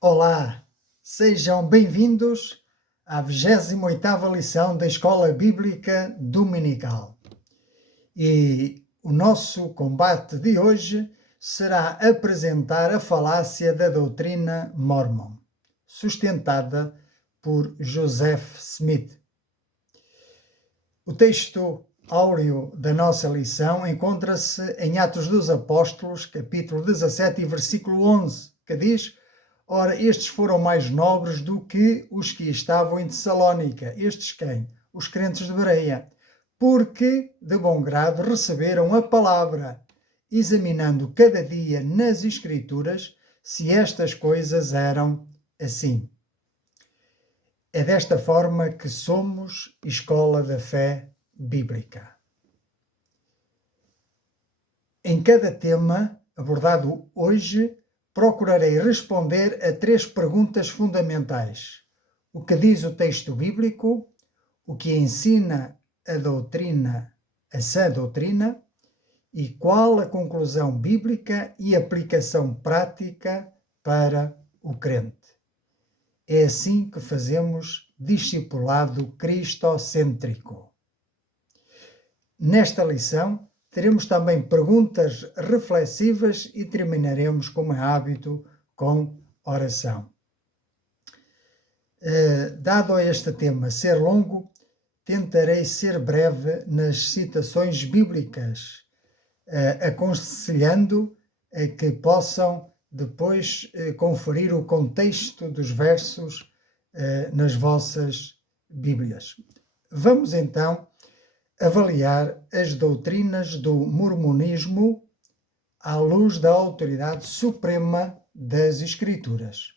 Olá, sejam bem-vindos à 28ª lição da Escola Bíblica Dominical. E o nosso combate de hoje será apresentar a falácia da doutrina Mormon, sustentada por Joseph Smith. O texto áureo da nossa lição encontra-se em Atos dos Apóstolos, capítulo 17 e versículo 11, que diz: Ora, estes foram mais nobres do que os que estavam em Tessalónica. Estes quem? Os crentes de Bereia. Porque de bom grado receberam a palavra, examinando cada dia nas Escrituras se estas coisas eram assim. É desta forma que somos escola da fé bíblica. Em cada tema abordado hoje, procurarei responder a 3 perguntas fundamentais: o que diz o texto bíblico, o que ensina a doutrina, a sã doutrina, e qual a conclusão bíblica e aplicação prática para o crente. É assim que fazemos discipulado cristocêntrico. Nesta lição, teremos também perguntas reflexivas e terminaremos, como é hábito, com oração. Dado a este tema ser longo, tentarei ser breve nas citações bíblicas, aconselhando que possam depois conferir o contexto dos versos nas vossas Bíblias. Vamos então avaliar as doutrinas do mormonismo à luz da autoridade suprema das Escrituras.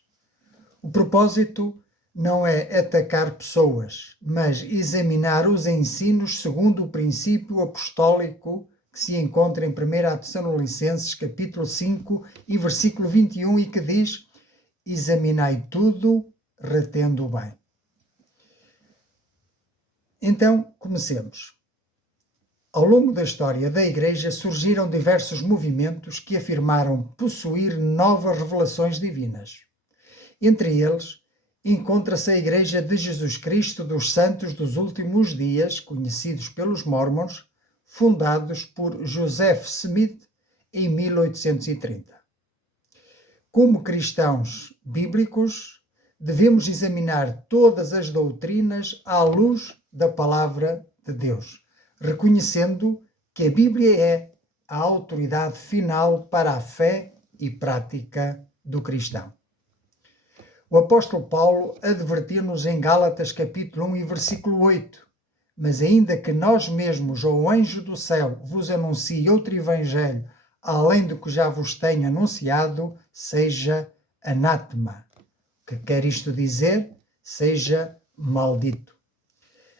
O propósito não é atacar pessoas, mas examinar os ensinos segundo o princípio apostólico que se encontra em 1 Tessalonicenses, capítulo 5 e versículo 21, e que diz: examinai tudo, retendo o bem. Então, comecemos. Ao longo da história da Igreja surgiram diversos movimentos que afirmaram possuir novas revelações divinas. Entre eles, encontra-se a Igreja de Jesus Cristo dos Santos dos Últimos Dias, conhecidos pelos Mormons, fundados por Joseph Smith em 1830. Como cristãos bíblicos, devemos examinar todas as doutrinas à luz da Palavra de Deus, reconhecendo que a Bíblia é a autoridade final para a fé e prática do cristão. O apóstolo Paulo advertiu-nos em Gálatas capítulo 1 e versículo 8: mas ainda que nós mesmos ou o anjo do céu vos anuncie outro evangelho, além do que já vos tenho anunciado, seja anátema. O que quer isto dizer? Seja maldito.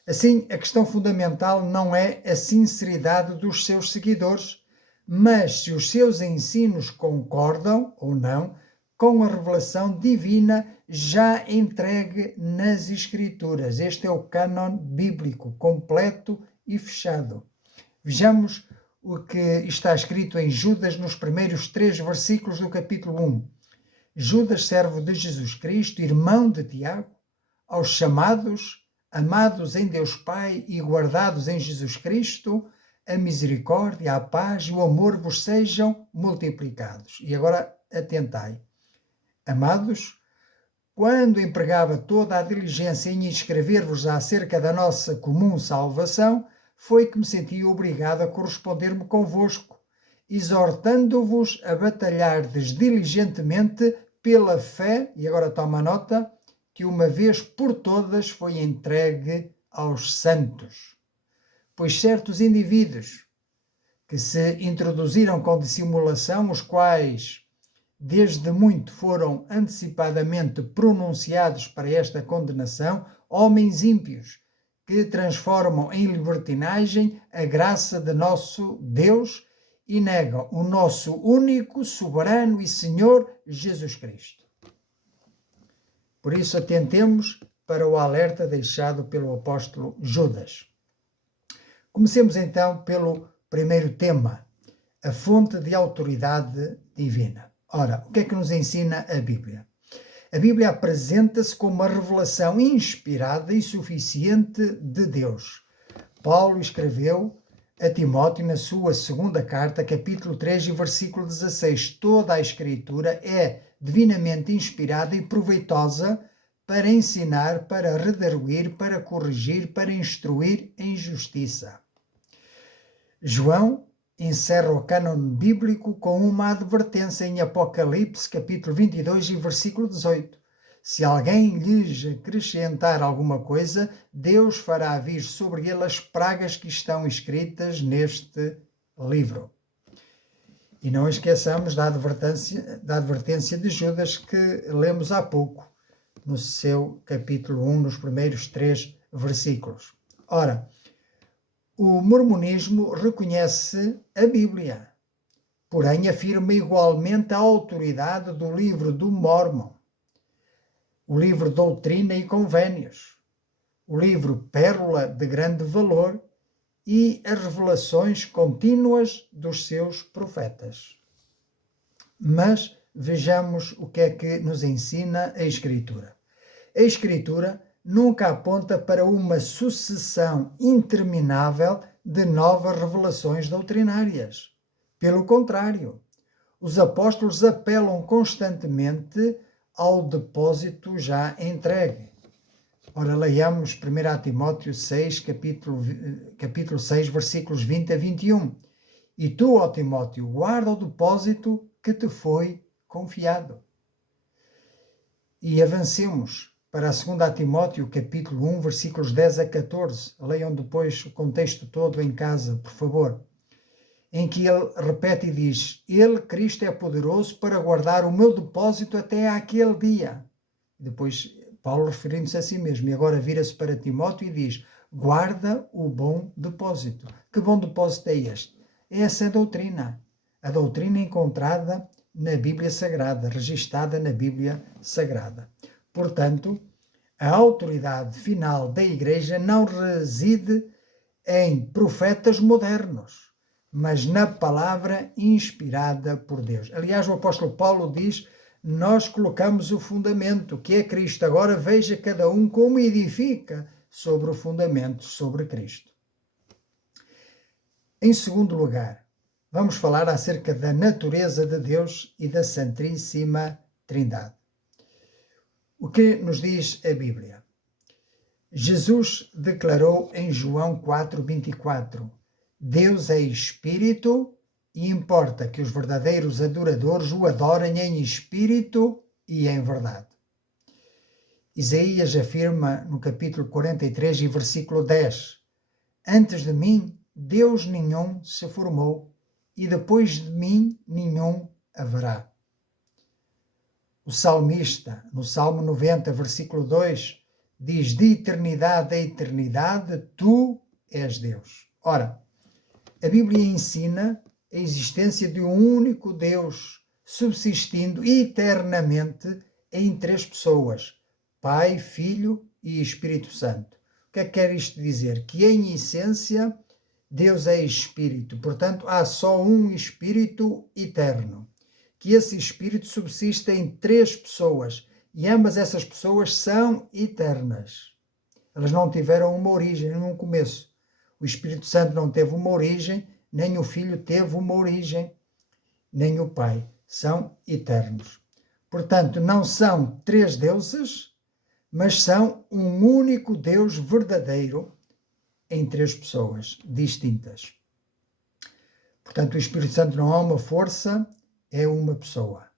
Assim, a questão fundamental não é a sinceridade dos seus seguidores, mas se os seus ensinos concordam ou não com a revelação divina já entregue nas Escrituras. Este é o cânon bíblico, completo e fechado. Vejamos o que está escrito em Judas nos primeiros 3 versículos do capítulo 1. Judas, servo de Jesus Cristo, irmão de Tiago, aos chamados, amados em Deus Pai e guardados em Jesus Cristo, a misericórdia, a paz e o amor vos sejam multiplicados. E agora atentai. Amados, quando empregava toda a diligência em escrever-vos acerca da nossa comum salvação, foi que me senti obrigado a corresponder-me convosco, exortando-vos a batalhardes diligentemente pela fé, e agora toma nota, que uma vez por todas foi entregue aos santos. Pois certos indivíduos que se introduziram com dissimulação, os quais desde muito foram antecipadamente pronunciados para esta condenação, homens ímpios, que transformam em libertinagem a graça de nosso Deus e negam o nosso único, soberano e Senhor Jesus Cristo. Por isso, atentemos para o alerta deixado pelo apóstolo Judas. Comecemos então pelo primeiro tema, a fonte de autoridade divina. Ora, o que é que nos ensina a Bíblia? A Bíblia apresenta-se como uma revelação inspirada e suficiente de Deus. Paulo escreveu a Timóteo na sua segunda carta, capítulo 3 e versículo 16. Toda a Escritura é divinamente inspirada e proveitosa para ensinar, para redarguir, para corrigir, para instruir em justiça. João encerra o cânon bíblico com uma advertência em Apocalipse, capítulo 22 e versículo 18. Se alguém lhes acrescentar alguma coisa, Deus fará vir sobre ele as pragas que estão escritas neste livro. E não esqueçamos da advertência de Judas que lemos há pouco, no seu capítulo 1, nos primeiros 3 versículos. Ora, o mormonismo reconhece a Bíblia, porém afirma igualmente a autoridade do livro do Mórmon, o livro Doutrina e Convênios, o livro Pérola de Grande Valor e as revelações contínuas dos seus profetas. Mas vejamos o que é que nos ensina a Escritura. A Escritura nunca aponta para uma sucessão interminável de novas revelações doutrinárias. Pelo contrário, os apóstolos apelam constantemente ao depósito já entregue. Ora, leiamos 1 Timóteo 6, capítulo 6, versículos 20 a 21. E tu, ó Timóteo, guarda o depósito que te foi confiado. E avancemos para a 2 Timóteo, capítulo 1, versículos 10 a 14. Leiam depois o contexto todo em casa, por favor. Em que ele repete e diz: Ele, Cristo, é poderoso para guardar o meu depósito até àquele dia. Depois, Paulo referindo-se a si mesmo, e agora vira-se para Timóteo e diz: guarda o bom depósito. Que bom depósito é este? Essa é a doutrina encontrada na Bíblia Sagrada, registada na Bíblia Sagrada. Portanto, a autoridade final da Igreja não reside em profetas modernos, mas na palavra inspirada por Deus. Aliás, o apóstolo Paulo diz: nós colocamos o fundamento, que é Cristo. Agora veja cada um como edifica sobre o fundamento, sobre Cristo. Em segundo lugar, vamos falar acerca da natureza de Deus e da Santíssima Trindade. O que nos diz a Bíblia? Jesus declarou em João 4:24: Deus é Espírito e importa que os verdadeiros adoradores o adorem em espírito e em verdade. Isaías afirma no capítulo 43 e versículo 10: Antes de mim, Deus nenhum se formou, e depois de mim, nenhum haverá. O salmista, no Salmo 90, versículo 2, diz: De eternidade a eternidade, tu és Deus. Ora, a Bíblia ensina a existência de um único Deus, subsistindo eternamente em 3 pessoas, Pai, Filho e Espírito Santo. O que é que quer isto dizer? Que em essência Deus é Espírito, portanto há só um Espírito eterno, que esse Espírito subsiste em 3 pessoas e ambas essas pessoas são eternas. Elas não tiveram uma origem, um começo. O Espírito Santo não teve uma origem, nem o Filho teve uma origem, nem o Pai. São eternos. Portanto, não são 3 deuses, mas são um único Deus verdadeiro em 3 pessoas distintas. Portanto, o Espírito Santo não é uma força, é uma pessoa.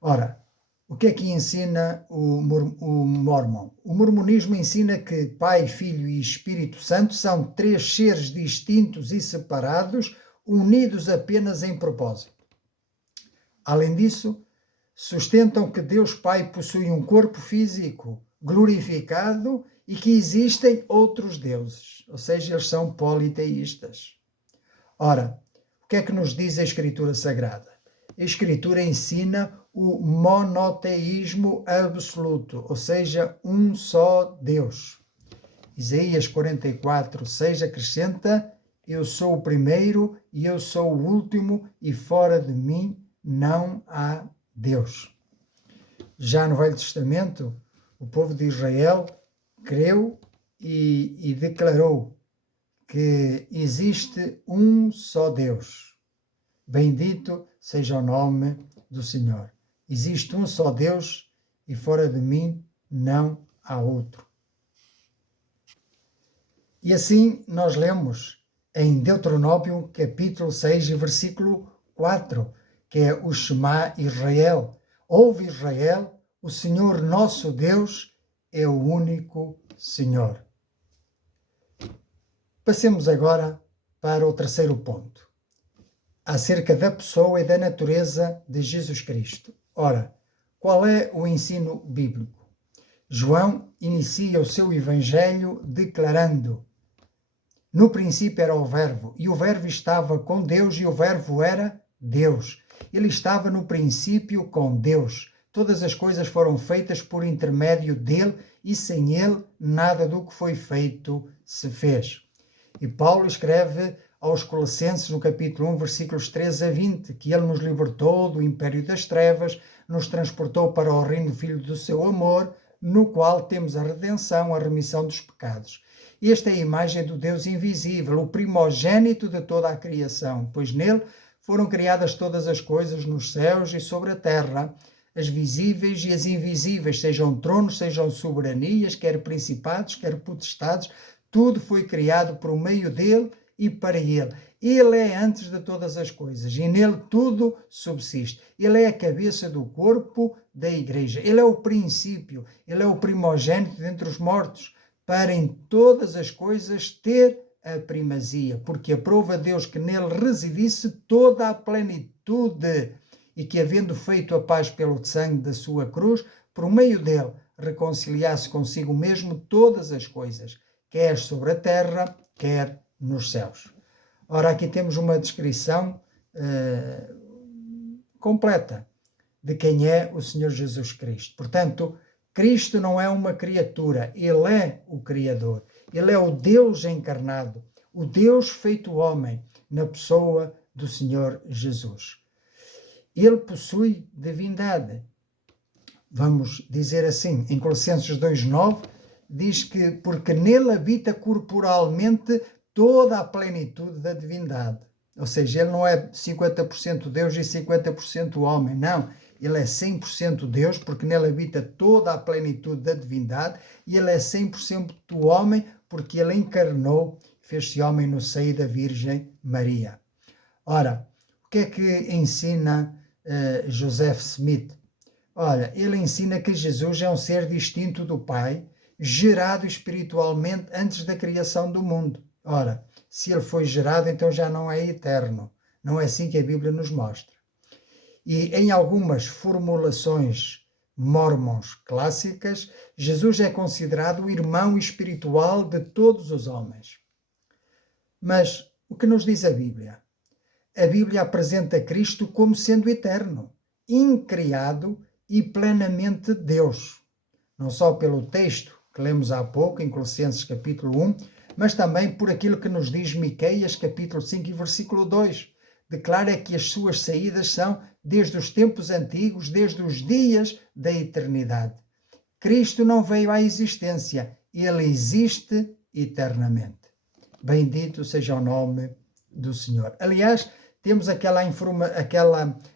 Ora, o que é que ensina o Mormon? O mormonismo ensina que Pai, Filho e Espírito Santo são 3 seres distintos e separados, unidos apenas em propósito. Além disso, sustentam que Deus Pai possui um corpo físico glorificado e que existem outros deuses, ou seja, eles são politeístas. Ora, o que é que nos diz a Escritura Sagrada? A Escritura ensina o monoteísmo absoluto, ou seja, um só Deus. Isaías 44:6 acrescenta: Eu sou o primeiro e eu sou o último, e fora de mim não há Deus. Já no Velho Testamento, o povo de Israel creu e declarou que existe um só Deus. Bendito seja o nome do Senhor. Existe um só Deus e fora de mim não há outro. E assim nós lemos em Deuteronômio capítulo 6 e versículo 4, que é o Shema Israel. Ouve Israel, o Senhor nosso Deus é o único Senhor. Passemos agora para o terceiro ponto, acerca da pessoa e da natureza de Jesus Cristo. Ora, qual é o ensino bíblico? João inicia o seu evangelho declarando: no princípio era o Verbo, e o Verbo estava com Deus, e o Verbo era Deus. Ele estava no princípio com Deus. Todas as coisas foram feitas por intermédio dele, e sem ele nada do que foi feito se fez. E Paulo escreve aos Colossenses, no capítulo 1, versículos 13 a 20, que ele nos libertou do império das trevas, nos transportou para o reino do Filho do seu amor, no qual temos a redenção, a remissão dos pecados. Esta é a imagem do Deus invisível, o primogênito de toda a criação, pois nele foram criadas todas as coisas nos céus e sobre a terra, as visíveis e as invisíveis, sejam tronos, sejam soberanias, quer principados, quer potestades, tudo foi criado por meio dele e para ele. Ele é antes de todas as coisas e nele tudo subsiste. Ele é a cabeça do corpo da igreja. Ele é o princípio, ele é o primogênito dentre os mortos, para em todas as coisas ter a primazia, porque aprove a Deus que nele residisse toda a plenitude e que, havendo feito a paz pelo sangue da sua cruz, por meio dele reconciliasse consigo mesmo todas as coisas, quer sobre a terra, quer nos céus. Ora, aqui temos uma descrição completa de quem é o Senhor Jesus Cristo. Portanto, Cristo não é uma criatura, ele é o Criador. Ele é o Deus encarnado, o Deus feito homem, na pessoa do Senhor Jesus. Ele possui divindade. Vamos dizer assim, em Colossenses 2,9, diz que porque nele habita corporalmente toda a plenitude da divindade. Ou seja, ele não é 50% Deus e 50% homem, não. Ele é 100% Deus, porque nele habita toda a plenitude da divindade, e ele é 100% homem, porque ele encarnou, fez-se homem no seio da Virgem Maria. Ora, o que é que ensina Joseph Smith? Olha, ele ensina que Jesus é um ser distinto do Pai, gerado espiritualmente antes da criação do mundo. Ora, se ele foi gerado, então já não é eterno. Não é assim que a Bíblia nos mostra. E em algumas formulações mormons clássicas, Jesus é considerado o irmão espiritual de todos os homens. Mas o que nos diz a Bíblia? A Bíblia apresenta Cristo como sendo eterno, incriado e plenamente Deus. Não só pelo texto que lemos há pouco, em Colossenses capítulo 1, mas também por aquilo que nos diz Miqueias capítulo 5 e versículo 2. Declara que as suas saídas são desde os tempos antigos, desde os dias da eternidade. Cristo não veio à existência, ele existe eternamente. Bendito seja o nome do Senhor. Aliás, temos aquela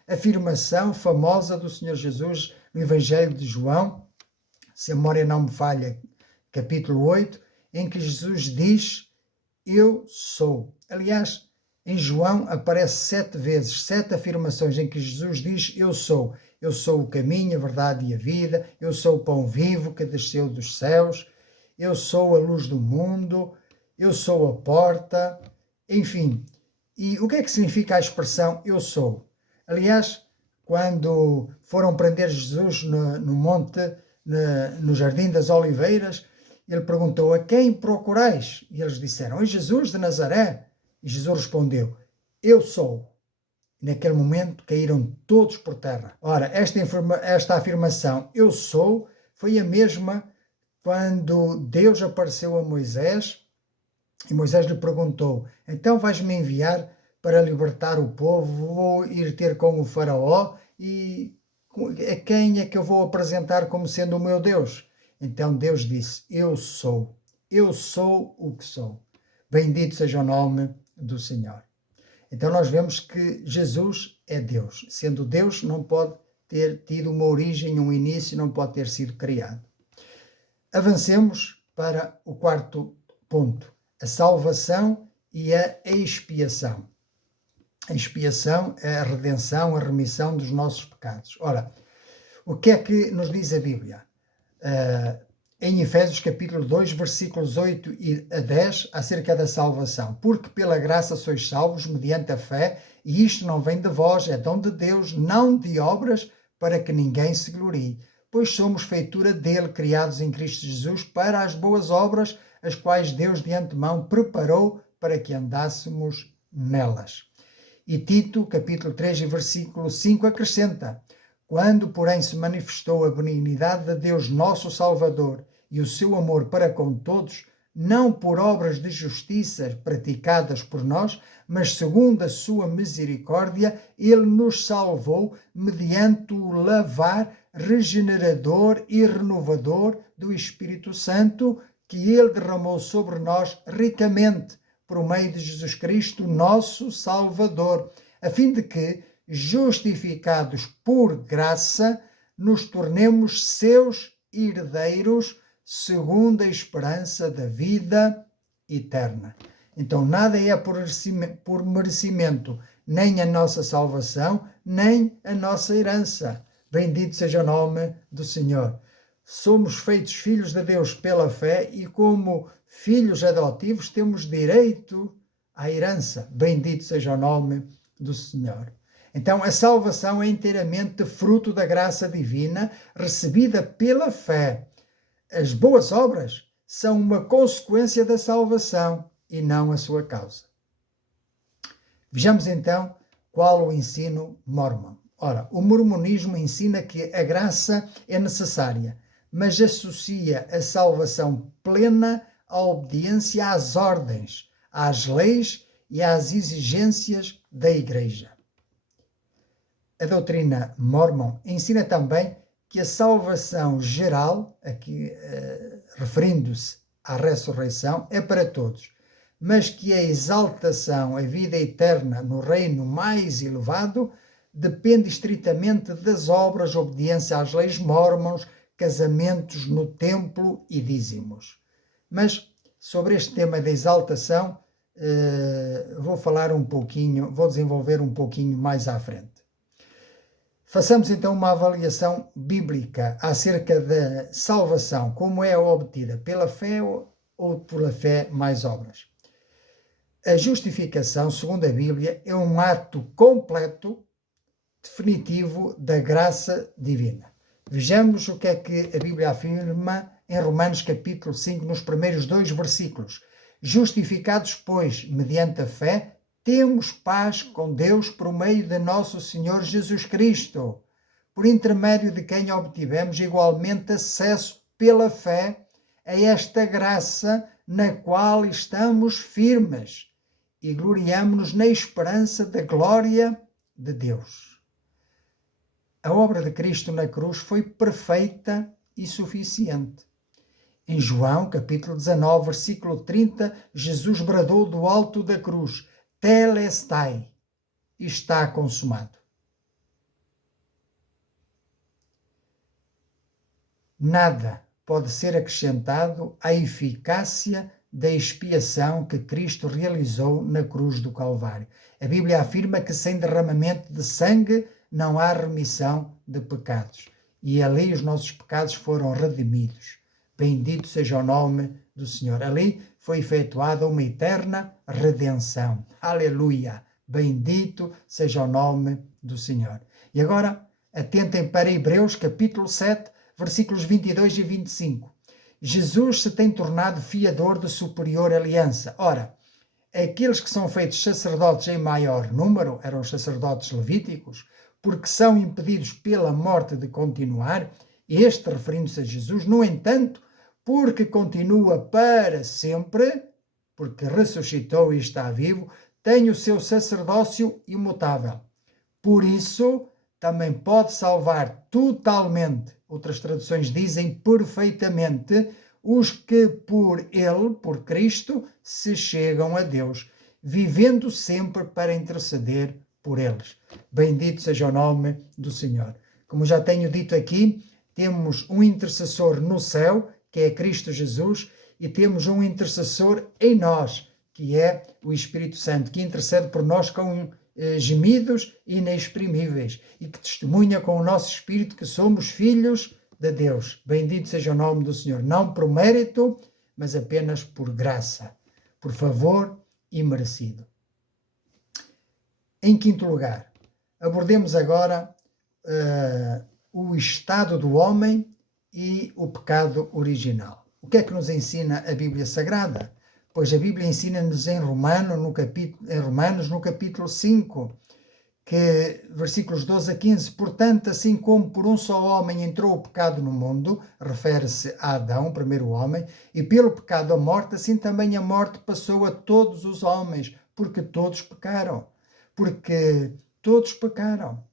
afirmação famosa do Senhor Jesus no Evangelho de João, se a memória não me falha, capítulo 8, em que Jesus diz: eu sou. Aliás, em João aparece 7 vezes, 7 afirmações em que Jesus diz: eu sou. Eu sou o caminho, a verdade e a vida. Eu sou o pão vivo que desceu dos céus. Eu sou a luz do mundo. Eu sou a porta. Enfim. E o que é que significa a expressão eu sou? Aliás, quando foram prender Jesus no monte, no Jardim das Oliveiras, ele perguntou: a quem procurais? E eles disseram: a Jesus de Nazaré. E Jesus respondeu: eu sou. E naquele momento caíram todos por terra. Ora, esta afirmação, eu sou, foi a mesma quando Deus apareceu a Moisés e Moisés lhe perguntou: então vais-me enviar para libertar o povo? Vou ir ter com o faraó? E A quem é que eu vou apresentar como sendo o meu Deus? Então Deus disse: eu sou o que sou. Bendito seja o nome do Senhor. Então nós vemos que Jesus é Deus. Sendo Deus, não pode ter tido uma origem, um início, não pode ter sido criado. Avancemos para o quarto ponto: a salvação e a expiação. A expiação é a redenção, a remissão dos nossos pecados. Ora, o que é que nos diz a Bíblia? Em Efésios capítulo 2, versículos 8 a 10, acerca da salvação. Porque pela graça sois salvos mediante a fé, e isto não vem de vós, é dom de Deus, não de obras, para que ninguém se glorie. Pois somos feitura dele, criados em Cristo Jesus, para as boas obras, as quais Deus de antemão preparou para que andássemos nelas. E Tito, capítulo 3, versículo 5, acrescenta: quando, porém, se manifestou a benignidade de Deus nosso Salvador e o seu amor para com todos, não por obras de justiça praticadas por nós, mas segundo a sua misericórdia, ele nos salvou mediante o lavar regenerador e renovador do Espírito Santo, que ele derramou sobre nós ricamente, por meio de Jesus Cristo, nosso Salvador, a fim de que, justificados por graça, nos tornemos seus herdeiros, segundo a esperança da vida eterna. Então, nada é por merecimento, nem a nossa salvação, nem a nossa herança. Bendito seja o nome do Senhor. Somos feitos filhos de Deus pela fé e, como filhos adotivos, temos direito à herança. Bendito seja o nome do Senhor. Então, a salvação é inteiramente fruto da graça divina recebida pela fé. As boas obras são uma consequência da salvação e não a sua causa. Vejamos então qual o ensino mórmon. Ora, o mormonismo ensina que a graça é necessária, mas associa a salvação plena à obediência às ordens, às leis e às exigências da Igreja. A doutrina mórmon ensina também que a salvação geral, aqui referindo-se à ressurreição, é para todos, mas que a exaltação, a vida eterna no reino mais elevado, depende estritamente das obras, obediência às leis mórmons, casamentos no templo e dízimos. Mas sobre este tema da exaltação vou desenvolver um pouquinho mais à frente. Façamos então uma avaliação bíblica acerca da salvação, como é obtida, pela fé ou pela fé mais obras. A justificação, segundo a Bíblia, é um ato completo, definitivo da graça divina. Vejamos o que é que a Bíblia afirma em Romanos capítulo 5, nos primeiros 2 versículos. Justificados, pois, mediante a fé, temos paz com Deus por meio de nosso Senhor Jesus Cristo, por intermédio de quem obtivemos igualmente acesso pela fé a esta graça na qual estamos firmes e gloriamo-nos na esperança da glória de Deus. A obra de Cristo na cruz foi perfeita e suficiente. Em João, capítulo 19, versículo 30, Jesus bradou do alto da cruz: Telestai, está consumado. Nada pode ser acrescentado à eficácia da expiação que Cristo realizou na cruz do Calvário. A Bíblia afirma que sem derramamento de sangue não há remissão de pecados. E ali os nossos pecados foram redimidos. Bendito seja o nome do Senhor. Ali foi efetuada uma eterna redenção. Aleluia! Bendito seja o nome do Senhor. E agora, atentem para Hebreus capítulo 7, versículos 22 e 25. Jesus se tem tornado fiador de superior aliança. Ora, aqueles que são feitos sacerdotes em maior número, eram os sacerdotes levíticos, porque são impedidos pela morte de continuar, este referindo-se a Jesus, no entanto, porque continua para sempre, porque ressuscitou e está vivo, tem o seu sacerdócio imutável. Por isso, também pode salvar totalmente, outras traduções dizem perfeitamente, os que por Ele, por Cristo, se chegam a Deus, vivendo sempre para interceder por eles. Bendito seja o nome do Senhor. Como já tenho dito aqui, temos um intercessor no céu, que é Cristo Jesus, e temos um intercessor em nós, que é o Espírito Santo, que intercede por nós com gemidos inexprimíveis e que testemunha com o nosso espírito que somos filhos de Deus. Bendito seja o nome do Senhor. Não por mérito, mas apenas por graça, por favor e merecido. Em quinto lugar, abordemos agora o estado do homem e o pecado original. O que é que nos ensina a Bíblia Sagrada? Pois a Bíblia ensina-nos em Romanos, no capítulo 5, que, versículos 12 a 15, portanto, assim como por um só homem entrou o pecado no mundo, refere-se a Adão, o primeiro homem, e pelo pecado a morte, assim também a morte passou a todos os homens, porque todos pecaram. Porque todos pecaram.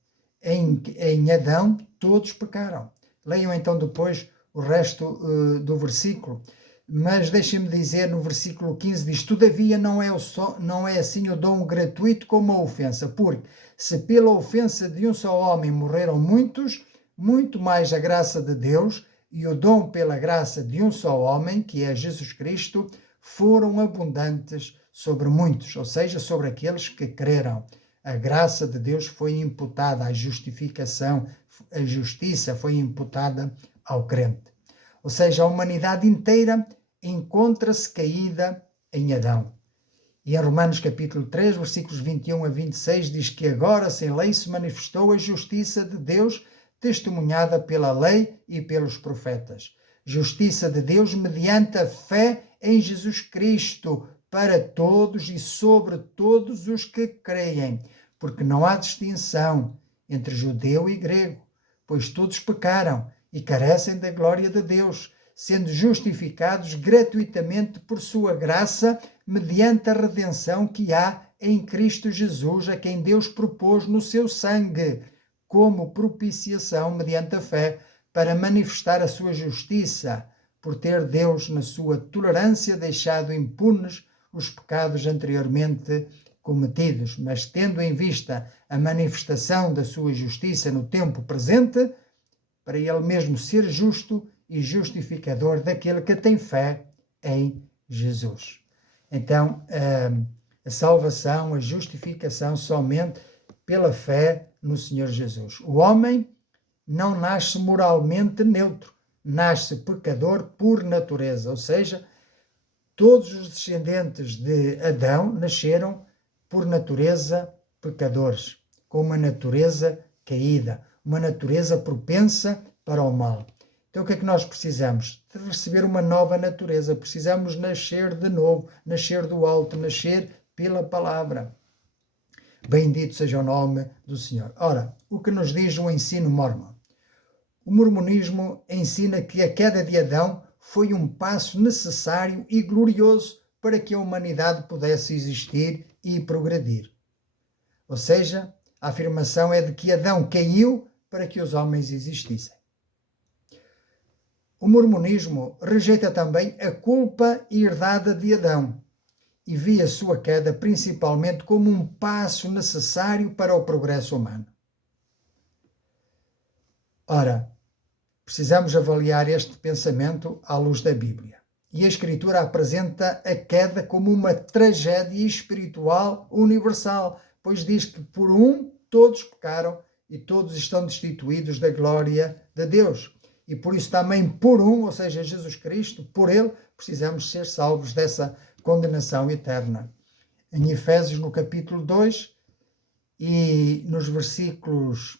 Em Adão, todos pecaram. Leiam então depois o resto do versículo. Mas deixem-me dizer, no versículo 15 diz, todavia não é assim o dom gratuito como a ofensa, porque se pela ofensa de um só homem morreram muitos, muito mais a graça de Deus e o dom pela graça de um só homem, que é Jesus Cristo, foram abundantes sobre muitos, ou seja, sobre aqueles que creram. A graça de Deus foi imputada, a justificação, a justiça foi imputada ao crente. Ou seja, a humanidade inteira encontra-se caída em Adão. E em Romanos capítulo 3, versículos 21 a 26, diz que agora sem lei se manifestou a justiça de Deus, testemunhada pela lei e pelos profetas. Justiça de Deus mediante a fé em Jesus Cristo, para todos e sobre todos os que creem, porque não há distinção entre judeu e grego, pois todos pecaram e carecem da glória de Deus, sendo justificados gratuitamente por sua graça, mediante a redenção que há em Cristo Jesus, a quem Deus propôs no seu sangue, como propiciação mediante a fé, para manifestar a sua justiça, por ter Deus, na sua tolerância, deixado impunes os pecados anteriormente cometidos, mas tendo em vista a manifestação da sua justiça no tempo presente, para ele mesmo ser justo e justificador daquele que tem fé em Jesus. Então, a salvação, a justificação somente pela fé no Senhor Jesus. O homem não nasce moralmente neutro, nasce pecador por natureza, ou seja, todos os descendentes de Adão nasceram por natureza pecadores, com uma natureza caída, uma natureza propensa para o mal. Então o que é que nós precisamos? De receber uma nova natureza, precisamos nascer de novo, nascer do alto, nascer pela palavra. Bendito seja o nome do Senhor. Ora, o que nos diz o ensino mórmon? O mormonismo ensina que a queda de Adão foi um passo necessário e glorioso para que a humanidade pudesse existir e progredir. Ou seja, a afirmação é de que Adão caiu para que os homens existissem. O mormonismo rejeita também a culpa herdada de Adão e vê a sua queda principalmente como um passo necessário para o progresso humano. Ora, precisamos avaliar este pensamento à luz da Bíblia. E a Escritura apresenta a queda como uma tragédia espiritual universal, pois diz que por um todos pecaram e todos estão destituídos da glória de Deus. E por isso também por um, ou seja, Jesus Cristo, por ele, precisamos ser salvos dessa condenação eterna. Em Efésios, no capítulo 2, e nos versículos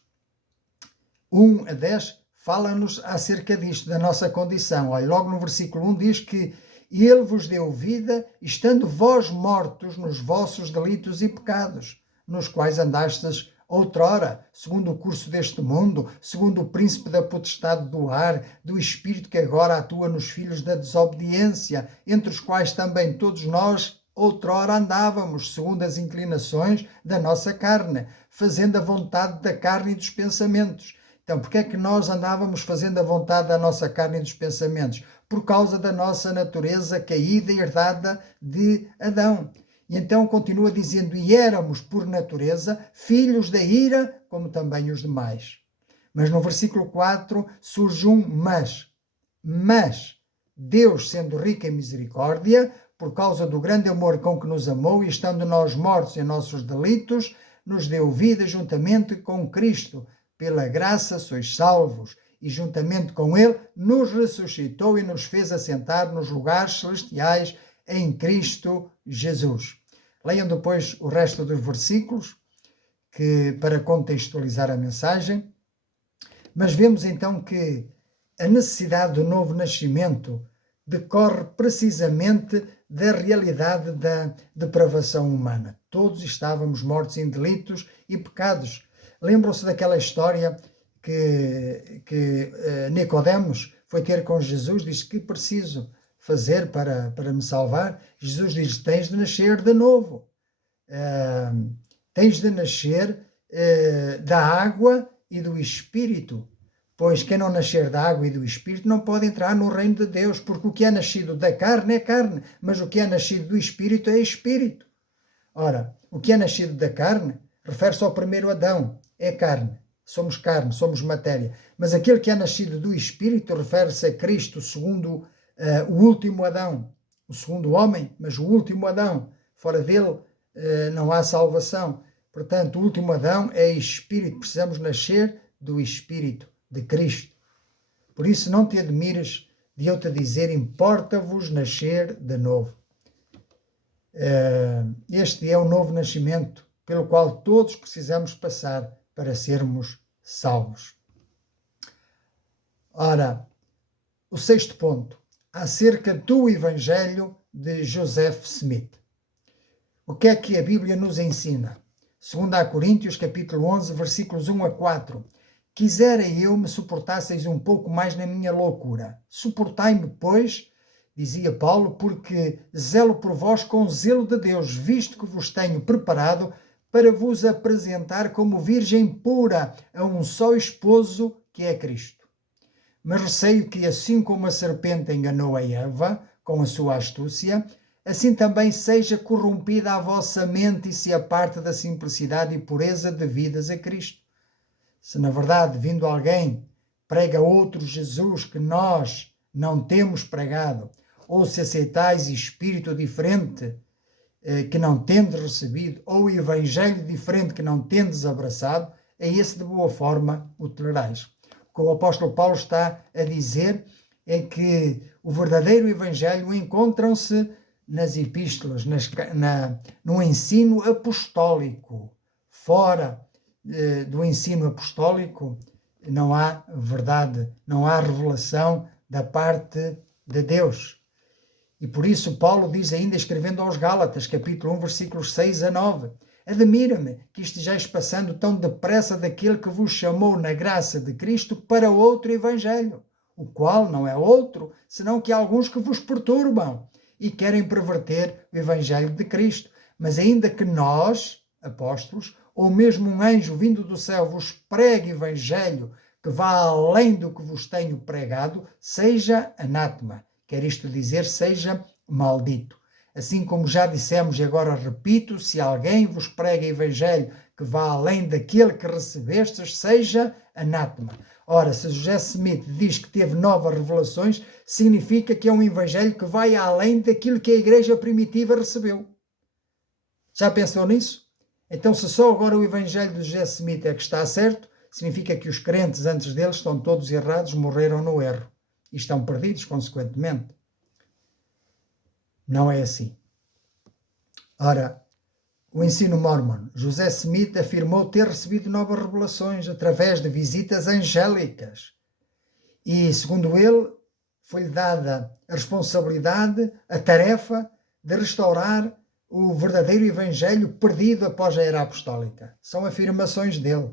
1 a 10, fala-nos acerca disto, da nossa condição. Olha, logo no versículo 1 diz que ele vos deu vida, estando vós mortos nos vossos delitos e pecados, nos quais andastes outrora, segundo o curso deste mundo, segundo o príncipe da potestade do ar, do espírito que agora atua nos filhos da desobediência, entre os quais também todos nós outrora andávamos segundo as inclinações da nossa carne, fazendo a vontade da carne e dos pensamentos. Então, porque é que nós andávamos fazendo a vontade da nossa carne e dos pensamentos? Por causa da nossa natureza caída e herdada de Adão. E então continua dizendo, e éramos por natureza filhos da ira, como também os demais. Mas no versículo 4 surge um mas. Mas Deus, sendo rico em misericórdia, por causa do grande amor com que nos amou, e estando nós mortos em nossos delitos, nos deu vida juntamente com Cristo. Pela graça sois salvos, e juntamente com Ele nos ressuscitou e nos fez assentar nos lugares celestiais em Cristo Jesus. Leiam depois o resto dos versículos, para contextualizar a mensagem. Mas vemos então que a necessidade do novo nascimento decorre precisamente da realidade da depravação humana. Todos estávamos mortos em delitos e pecados. Lembram-se daquela história que Nicodemos foi ter com Jesus, disse, que preciso fazer para me salvar? Jesus diz, tens de nascer de novo. Tens de nascer da água e do Espírito. Pois quem não nascer da água e do Espírito não pode entrar no reino de Deus, porque o que é nascido da carne é carne, mas o que é nascido do Espírito é Espírito. Ora, o que é nascido da carne refere-se ao primeiro Adão, é carne, somos matéria. Mas aquele que é nascido do Espírito refere-se a Cristo, segundo o último Adão, o segundo homem, mas o último Adão. Fora dele não há salvação. Portanto, o último Adão é Espírito, precisamos nascer do Espírito de Cristo. Por isso não te admires de eu te dizer, importa-vos nascer de novo. Este é o novo nascimento pelo qual todos precisamos passar para sermos salvos. Ora, o sexto ponto, acerca do Evangelho de Joseph Smith. O que é que a Bíblia nos ensina? 2 Coríntios, capítulo 11, versículos 1 a 4. Quisera eu me suportasseis um pouco mais na minha loucura. Suportai-me, pois, dizia Paulo, porque zelo por vós com zelo de Deus, visto que vos tenho preparado para vos apresentar como virgem pura a um só esposo, que é Cristo. Mas receio que, assim como a serpente enganou a Eva com a sua astúcia, assim também seja corrompida a vossa mente e se aparte da simplicidade e pureza devidas a Cristo. Se na verdade, vindo alguém, prega outro Jesus que nós não temos pregado, ou se aceitais espírito diferente que não tendes recebido, ou evangelho diferente que não tendes abraçado, a esse de boa forma o tolerais. O que o apóstolo Paulo está a dizer é que o verdadeiro evangelho encontram-se nas epístolas, no ensino apostólico. Fora do ensino apostólico não há verdade, não há revelação da parte de Deus. E por isso Paulo diz ainda, escrevendo aos Gálatas, capítulo 1, versículos 6 a 9, admira-me que estejais passando tão depressa daquele que vos chamou na graça de Cristo para outro evangelho, o qual não é outro, senão que há alguns que vos perturbam e querem perverter o evangelho de Cristo. Mas ainda que nós, apóstolos, ou mesmo um anjo vindo do céu vos pregue evangelho que vá além do que vos tenho pregado, seja anátema. Quer isto dizer, seja maldito. Assim como já dissemos e agora repito, se alguém vos prega evangelho que vá além daquele que recebestes, seja anátema. Ora, se José Smith diz que teve novas revelações, significa que é um evangelho que vai além daquilo que a igreja primitiva recebeu. Já pensou nisso? Então, se só agora o evangelho de José Smith é que está certo, significa que os crentes antes dele estão todos errados, morreram no erro e estão perdidos, consequentemente. Não é assim. Ora, o ensino mormon, José Smith afirmou ter recebido novas revelações através de visitas angélicas. E, segundo ele, foi-lhe dada a responsabilidade, a tarefa de restaurar o verdadeiro evangelho perdido após a era apostólica. São afirmações dele,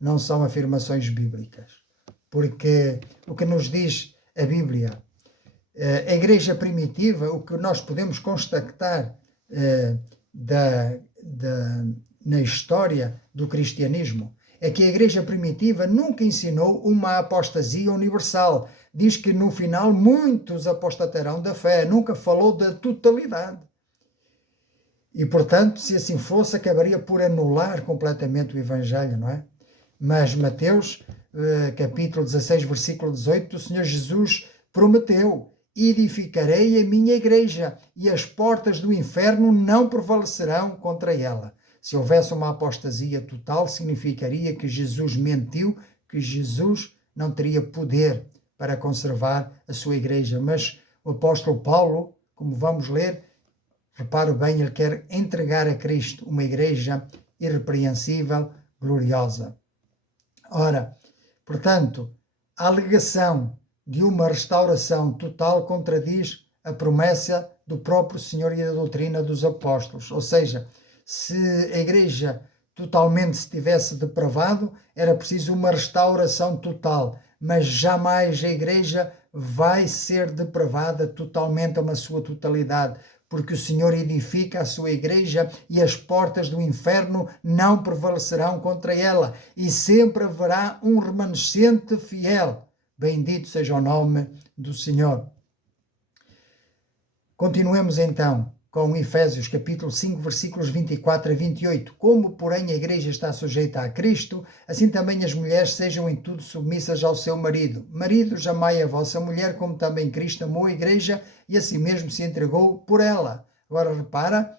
não são afirmações bíblicas. Porque o que nos diz a Bíblia, a igreja primitiva, o que nós podemos constatar na história do cristianismo é que a igreja primitiva nunca ensinou uma apostasia universal. Diz que no final muitos apostatarão da fé, nunca falou da totalidade. E, portanto, se assim fosse, acabaria por anular completamente o Evangelho, não é? Mas Mateus, capítulo 16, versículo 18, o Senhor Jesus prometeu: edificarei a minha igreja e as portas do inferno não prevalecerão contra ela. Se houvesse uma apostasia total, significaria que Jesus mentiu, que Jesus não teria poder para conservar a sua igreja. Mas o apóstolo Paulo, como vamos ler, repare bem, ele quer entregar a Cristo uma igreja irrepreensível, gloriosa. Ora, portanto, a alegação de uma restauração total contradiz a promessa do próprio Senhor e a doutrina dos apóstolos. Ou seja, se a igreja totalmente se tivesse depravado, era preciso uma restauração total, mas jamais a igreja vai ser depravada totalmente, na sua totalidade, porque o Senhor edifica a sua igreja e as portas do inferno não prevalecerão contra ela, e sempre haverá um remanescente fiel. Bendito seja o nome do Senhor. Continuemos então com Efésios capítulo 5, versículos 24 a 28. Como, porém, a igreja está sujeita a Cristo, assim também as mulheres sejam em tudo submissas ao seu marido. Maridos, amai a vossa mulher, como também Cristo amou a igreja e a si mesmo se entregou por ela. Agora repara,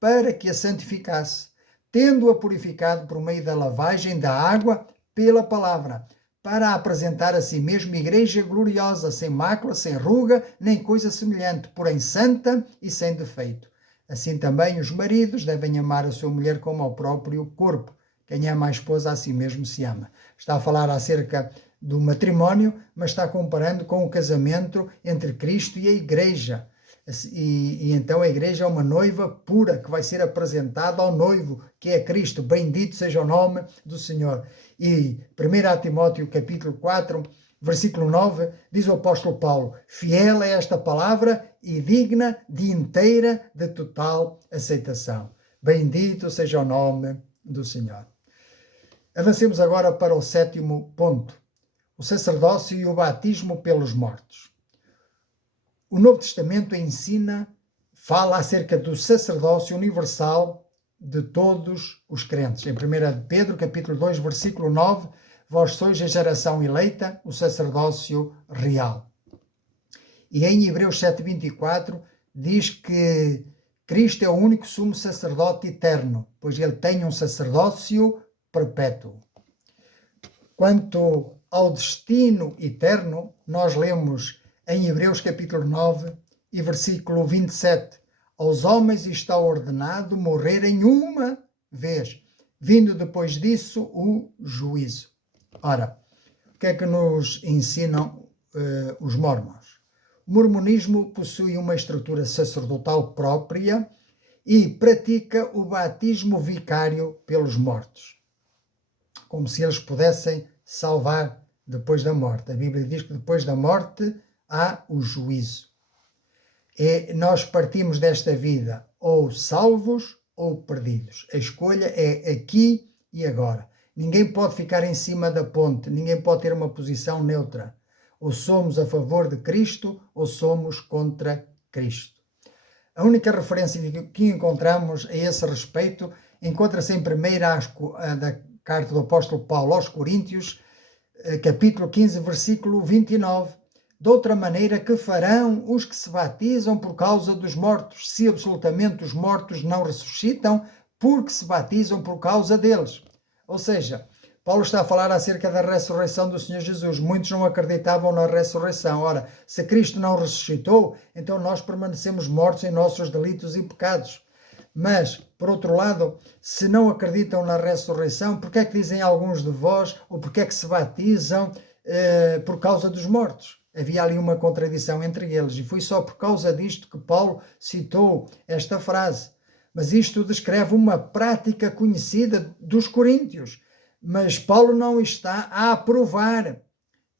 para que a santificasse, tendo-a purificado por meio da lavagem da água pela palavra, para a apresentar a si mesmo igreja gloriosa, sem mácula, sem ruga, nem coisa semelhante, porém santa e sem defeito. Assim também os maridos devem amar a sua mulher como ao próprio corpo. Quem ama a esposa a si mesmo se ama. Está a falar acerca do matrimónio, mas está comparando com o casamento entre Cristo e a igreja. E então a igreja é uma noiva pura que vai ser apresentada ao noivo, que é Cristo. Bendito seja o nome do Senhor. E 1 Timóteo capítulo 4, versículo 9, diz o apóstolo Paulo: fiel é esta palavra e digna de inteira, de total aceitação. Bendito seja o nome do Senhor. Avancemos agora para o 7º ponto: o sacerdócio e o batismo pelos mortos. O Novo Testamento fala acerca do sacerdócio universal de todos os crentes. Em 1 Pedro, capítulo 2, versículo 9, vós sois a geração eleita, o sacerdócio real. E em Hebreus 7:24 diz que Cristo é o único sumo sacerdote eterno, pois ele tem um sacerdócio perpétuo. Quanto ao destino eterno, nós lemos em Hebreus capítulo 9 e versículo 27, aos homens está ordenado morrerem uma vez, vindo depois disso o juízo. Ora, o que é que nos ensinam os mormons? O mormonismo possui uma estrutura sacerdotal própria e pratica o batismo vicário pelos mortos, como se eles pudessem salvar depois da morte. A Bíblia diz que depois da morte há o juízo. E nós partimos desta vida ou salvos ou perdidos. A escolha é aqui e agora. Ninguém pode ficar em cima da ponte, ninguém pode ter uma posição neutra. Ou somos a favor de Cristo ou somos contra Cristo. A única referência que encontramos a esse respeito encontra-se em primeira da carta do apóstolo Paulo aos Coríntios, capítulo 15, versículo 29. De outra maneira, que farão os que se batizam por causa dos mortos, se absolutamente os mortos não ressuscitam, porque se batizam por causa deles? Ou seja, Paulo está a falar acerca da ressurreição do Senhor Jesus. Muitos não acreditavam na ressurreição. Ora, se Cristo não ressuscitou, então nós permanecemos mortos em nossos delitos e pecados. Mas, por outro lado, se não acreditam na ressurreição, porque é que dizem alguns de vós, ou porque é que se batizam por causa dos mortos? Havia ali uma contradição entre eles, e foi só por causa disto que Paulo citou esta frase. Mas isto descreve uma prática conhecida dos coríntios. Mas Paulo não está a aprovar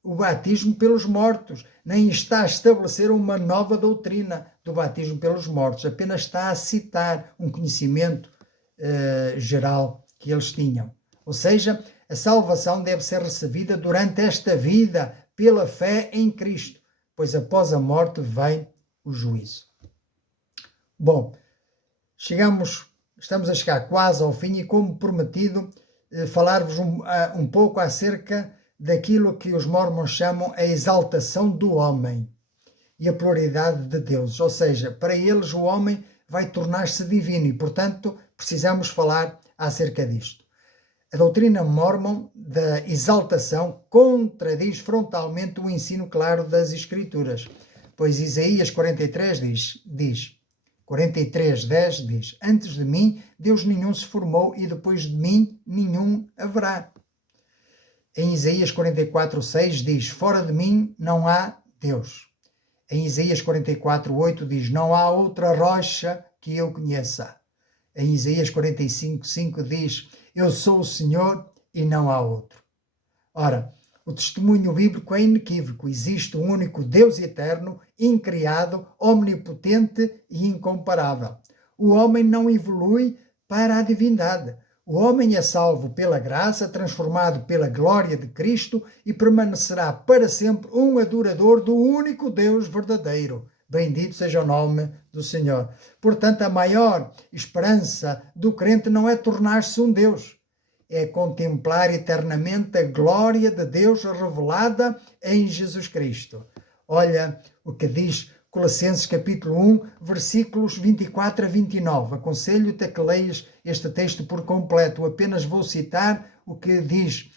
o batismo pelos mortos, nem está a estabelecer uma nova doutrina do batismo pelos mortos, apenas está a citar um conhecimento geral que eles tinham. Ou seja, a salvação deve ser recebida durante esta vida pela fé em Cristo, pois após a morte vem o juízo. Bom, estamos a chegar quase ao fim e, como prometido, falar-vos um pouco acerca daquilo que os mormons chamam a exaltação do homem e a pluralidade de Deus. Ou seja, para eles o homem vai tornar-se divino e, portanto, precisamos falar acerca disto. A doutrina mormon da exaltação contradiz frontalmente o ensino claro das Escrituras, pois Isaías 43 diz 43:10 diz: antes de mim Deus nenhum se formou e depois de mim nenhum haverá. Em Isaías 44:6 diz: fora de mim não há Deus. Em Isaías 44:8 diz: não há outra rocha que eu conheça. Em Isaías 45:5 diz: eu sou o Senhor e não há outro. Ora, o testemunho bíblico é inequívoco. Existe um único Deus eterno, incriado, omnipotente e incomparável. O homem não evolui para a divindade. O homem é salvo pela graça, transformado pela glória de Cristo e permanecerá para sempre um adorador do único Deus verdadeiro. Bendito seja o nome do Senhor. Portanto, a maior esperança do crente não é tornar-se um Deus, é contemplar eternamente a glória de Deus revelada em Jesus Cristo. Olha o que diz Colossenses capítulo 1, versículos 24 a 29. Aconselho-te a que leias este texto por completo. Apenas vou citar o que diz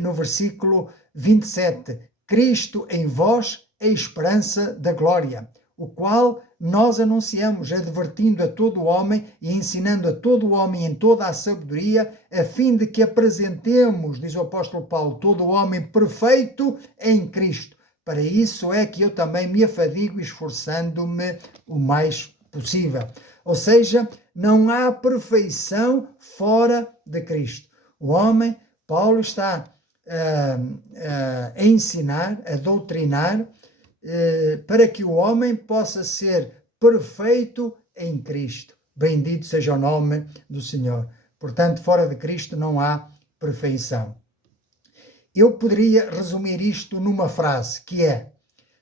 no versículo 27. Cristo em vós é a esperança da glória, o qual nós anunciamos, advertindo a todo o homem e ensinando a todo o homem em toda a sabedoria, a fim de que apresentemos, diz o apóstolo Paulo, todo o homem perfeito em Cristo. Para isso é que eu também me afadigo, esforçando-me o mais possível. Ou seja, não há perfeição fora de Cristo. O homem, Paulo está a ensinar, a doutrinar, para que o homem possa ser perfeito em Cristo. Bendito seja o nome do Senhor. Portanto, fora de Cristo não há perfeição. Eu poderia resumir isto numa frase, que é: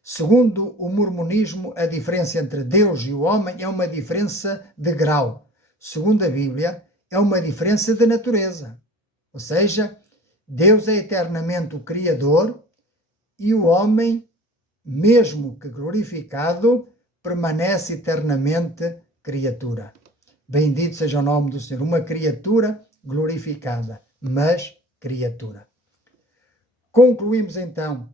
segundo o mormonismo, a diferença entre Deus e o homem é uma diferença de grau. Segundo a Bíblia, é uma diferença de natureza. Ou seja, Deus é eternamente o Criador e o homem, mesmo que glorificado, permanece eternamente criatura. Bendito seja o nome do Senhor. Uma criatura glorificada, mas criatura. Concluímos então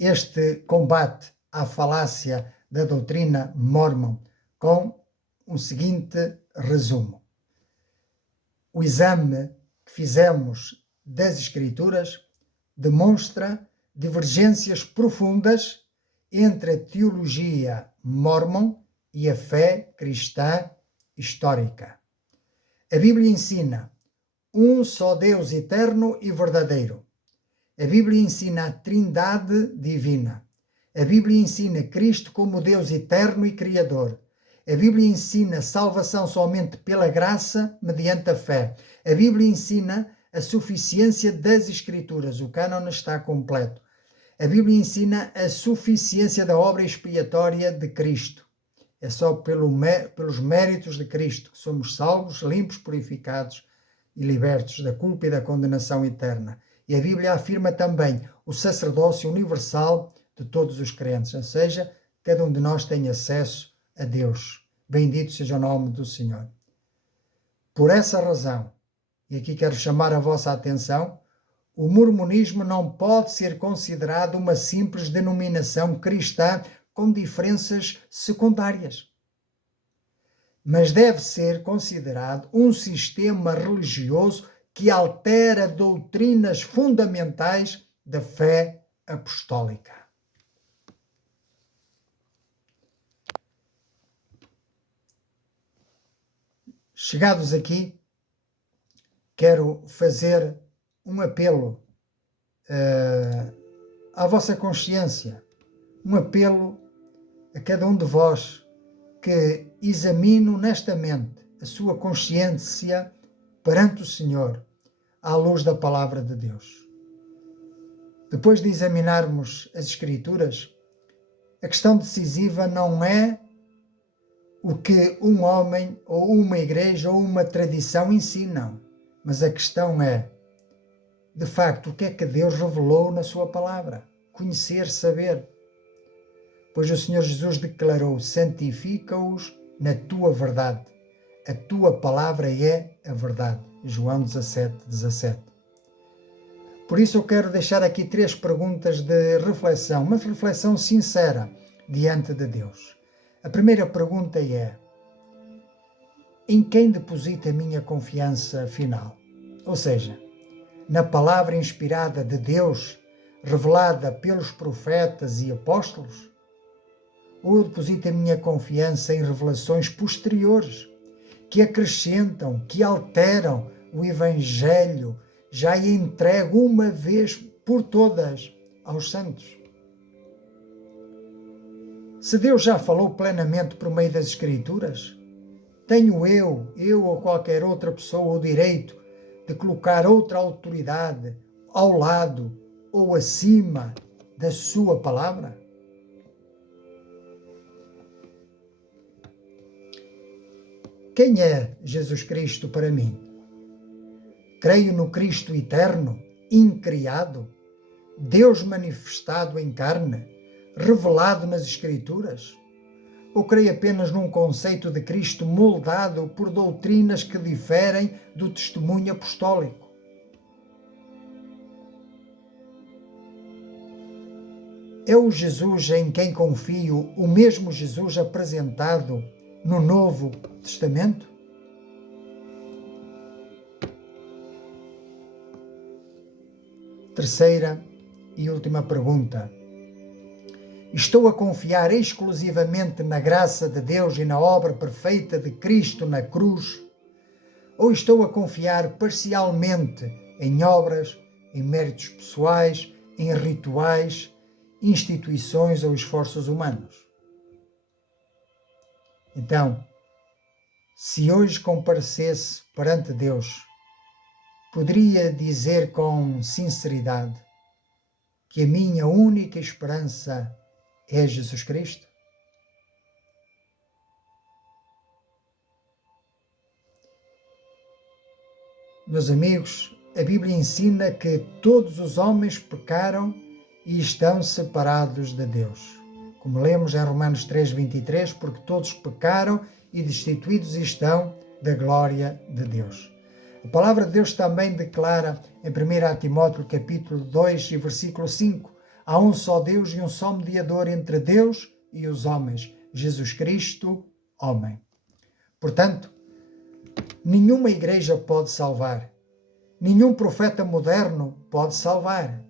este combate à falácia da doutrina mormon com um seguinte resumo. O exame que fizemos das Escrituras demonstra divergências profundas entre a teologia mormon e a fé cristã histórica. A Bíblia ensina um só Deus eterno e verdadeiro. A Bíblia ensina a Trindade divina. A Bíblia ensina Cristo como Deus eterno e Criador. A Bíblia ensina salvação somente pela graça, mediante a fé. A Bíblia ensina a suficiência das Escrituras. O cânon está completo. A Bíblia ensina a suficiência da obra expiatória de Cristo. É só pelos méritos de Cristo que somos salvos, limpos, purificados e libertos da culpa e da condenação eterna. E a Bíblia afirma também o sacerdócio universal de todos os crentes, ou seja, cada um de nós tem acesso a Deus. Bendito seja o nome do Senhor. Por essa razão, e aqui quero chamar a vossa atenção, o mormonismo não pode ser considerado uma simples denominação cristã com diferenças secundárias, mas deve ser considerado um sistema religioso que altera doutrinas fundamentais da fé apostólica. Chegados aqui, quero fazer um apelo à vossa consciência, um apelo a cada um de vós que examine honestamente a sua consciência perante o Senhor, à luz da palavra de Deus. Depois de examinarmos as Escrituras, a questão decisiva não é o que um homem ou uma igreja ou uma tradição ensinam, mas a questão é, de facto, o que é que Deus revelou na sua palavra? Conhecer, saber. Pois o Senhor Jesus declarou: santifica-os na tua verdade. A tua palavra é a verdade. João 17:17. Por isso eu quero deixar aqui 3 perguntas de reflexão, uma reflexão sincera diante de Deus. A primeira pergunta é: em quem deposito a minha confiança final? Ou seja, na palavra inspirada de Deus, revelada pelos profetas e apóstolos? Ou eu deposito a minha confiança em revelações posteriores, que acrescentam, que alteram o Evangelho já entregue uma vez por todas aos santos? Se Deus já falou plenamente por meio das Escrituras, tenho eu ou qualquer outra pessoa o direito de colocar outra autoridade ao lado ou acima da sua palavra? Quem é Jesus Cristo para mim? Creio no Cristo eterno, incriado, Deus manifestado em carne, revelado nas Escrituras? Ou creio apenas num conceito de Cristo moldado por doutrinas que diferem do testemunho apostólico? É o Jesus em quem confio o mesmo Jesus apresentado no Novo Testamento? Terceira e última pergunta. Estou a confiar exclusivamente na graça de Deus e na obra perfeita de Cristo na cruz? Ou estou a confiar parcialmente em obras, em méritos pessoais, em rituais, instituições ou esforços humanos? Então, se hoje comparecesse perante Deus, poderia dizer com sinceridade que a minha única esperança é Jesus Cristo? Meus amigos, a Bíblia ensina que todos os homens pecaram e estão separados de Deus. Como lemos em Romanos 3:23, porque todos pecaram e destituídos estão da glória de Deus. A palavra de Deus também declara em 1 Timóteo capítulo 2 e versículo 5, há um só Deus e um só mediador entre Deus e os homens, Jesus Cristo, homem. Portanto, nenhuma igreja pode salvar, nenhum profeta moderno pode salvar,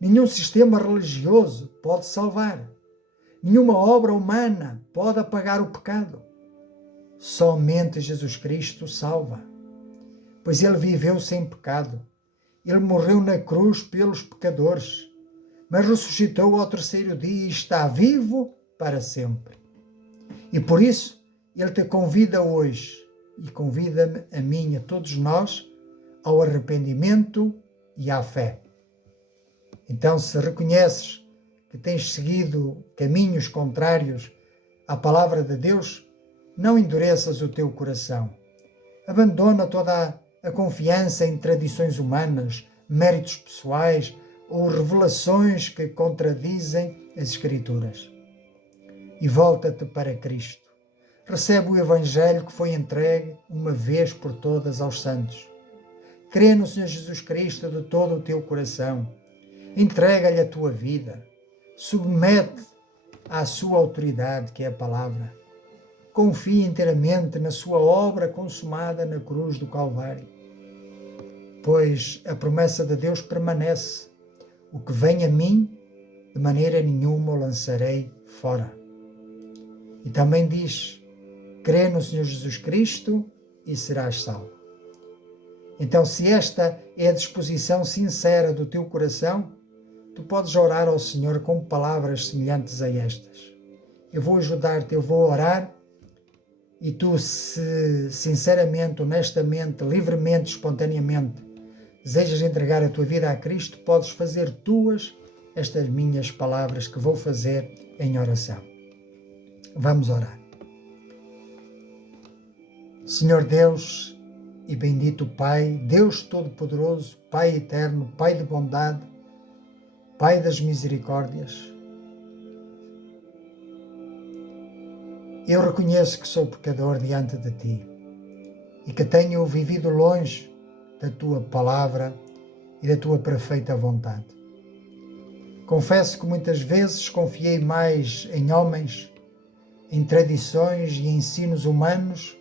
nenhum sistema religioso pode salvar, nenhuma obra humana pode apagar o pecado. Somente Jesus Cristo salva, pois Ele viveu sem pecado. Ele morreu na cruz pelos pecadores, mas ressuscitou ao terceiro dia e está vivo para sempre. E por isso, Ele te convida hoje, e convida-me a mim, a todos nós, ao arrependimento e à fé. Então, se reconheces que tens seguido caminhos contrários à palavra de Deus, não endureças o teu coração. Abandona toda a confiança em tradições humanas, méritos pessoais ou revelações que contradizem as Escrituras. E volta-te para Cristo. Recebe o Evangelho que foi entregue uma vez por todas aos santos. Crê no Senhor Jesus Cristo de todo o teu coração. Entrega-lhe a tua vida. Submete à sua autoridade, que é a palavra. Confia inteiramente na sua obra consumada na cruz do Calvário. Pois a promessa de Deus permanece. O que vem a mim, de maneira nenhuma o lançarei fora. E também diz, crê no Senhor Jesus Cristo e serás salvo. Então, se esta é a disposição sincera do teu coração, tu podes orar ao Senhor com palavras semelhantes a estas. Eu vou ajudar-te, eu vou orar e tu, se sinceramente, honestamente, livremente, espontaneamente, desejas entregar a tua vida a Cristo, podes fazer tuas estas minhas palavras que vou fazer em oração. Vamos orar. Senhor Deus e bendito Pai, Deus Todo-Poderoso, Pai Eterno, Pai de bondade, Pai das misericórdias, eu reconheço que sou pecador diante de Ti e que tenho vivido longe da Tua palavra e da Tua perfeita vontade. Confesso que muitas vezes confiei mais em homens, em tradições e ensinos humanos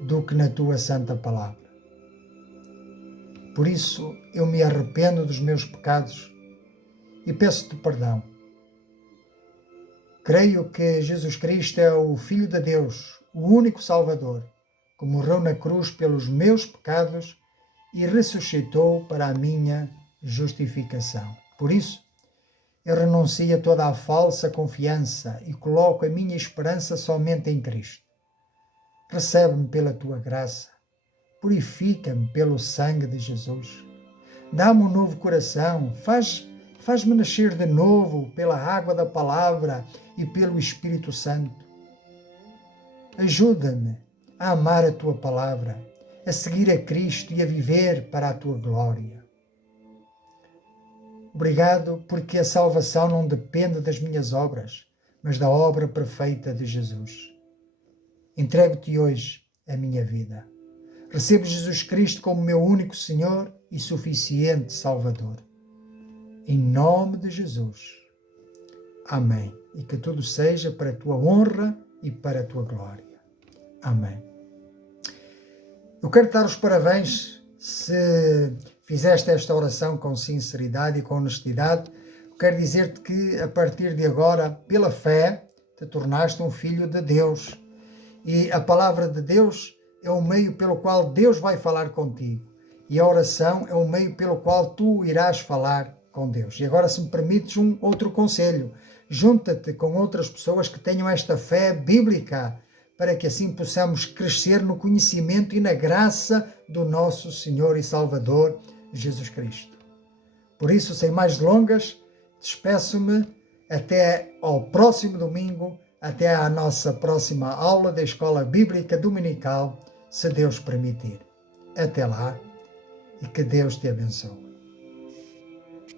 do que na Tua santa palavra. Por isso, eu me arrependo dos meus pecados e peço-te perdão. Creio que Jesus Cristo é o Filho de Deus, o único Salvador, que morreu na cruz pelos meus pecados e ressuscitou para a minha justificação. Por isso, eu renuncio a toda a falsa confiança e coloco a minha esperança somente em Cristo. Recebe-me pela Tua graça, purifica-me pelo sangue de Jesus. Dá-me um novo coração, faz-me nascer de novo pela água da palavra e pelo Espírito Santo. Ajuda-me a amar a Tua palavra, a seguir a Cristo e a viver para a Tua glória. Obrigado porque a salvação não depende das minhas obras, mas da obra perfeita de Jesus. Entrego-te hoje a minha vida. Recebo Jesus Cristo como meu único Senhor e suficiente Salvador. Em nome de Jesus. Amém. E que tudo seja para a Tua honra e para a Tua glória. Amém. Eu quero dar os parabéns se fizeste esta oração com sinceridade e com honestidade. Eu quero dizer-te que a partir de agora, pela fé, te tornaste um filho de Deus. E a palavra de Deus é o meio pelo qual Deus vai falar contigo. E a oração é o meio pelo qual tu irás falar com Deus. E agora, se me permites, um outro conselho. Junta-te com outras pessoas que tenham esta fé bíblica, para que assim possamos crescer no conhecimento e na graça do nosso Senhor e Salvador, Jesus Cristo. Por isso, sem mais delongas, despeço-me até ao próximo domingo, até à nossa próxima aula da Escola Bíblica Dominical, se Deus permitir. Até lá e que Deus te abençoe.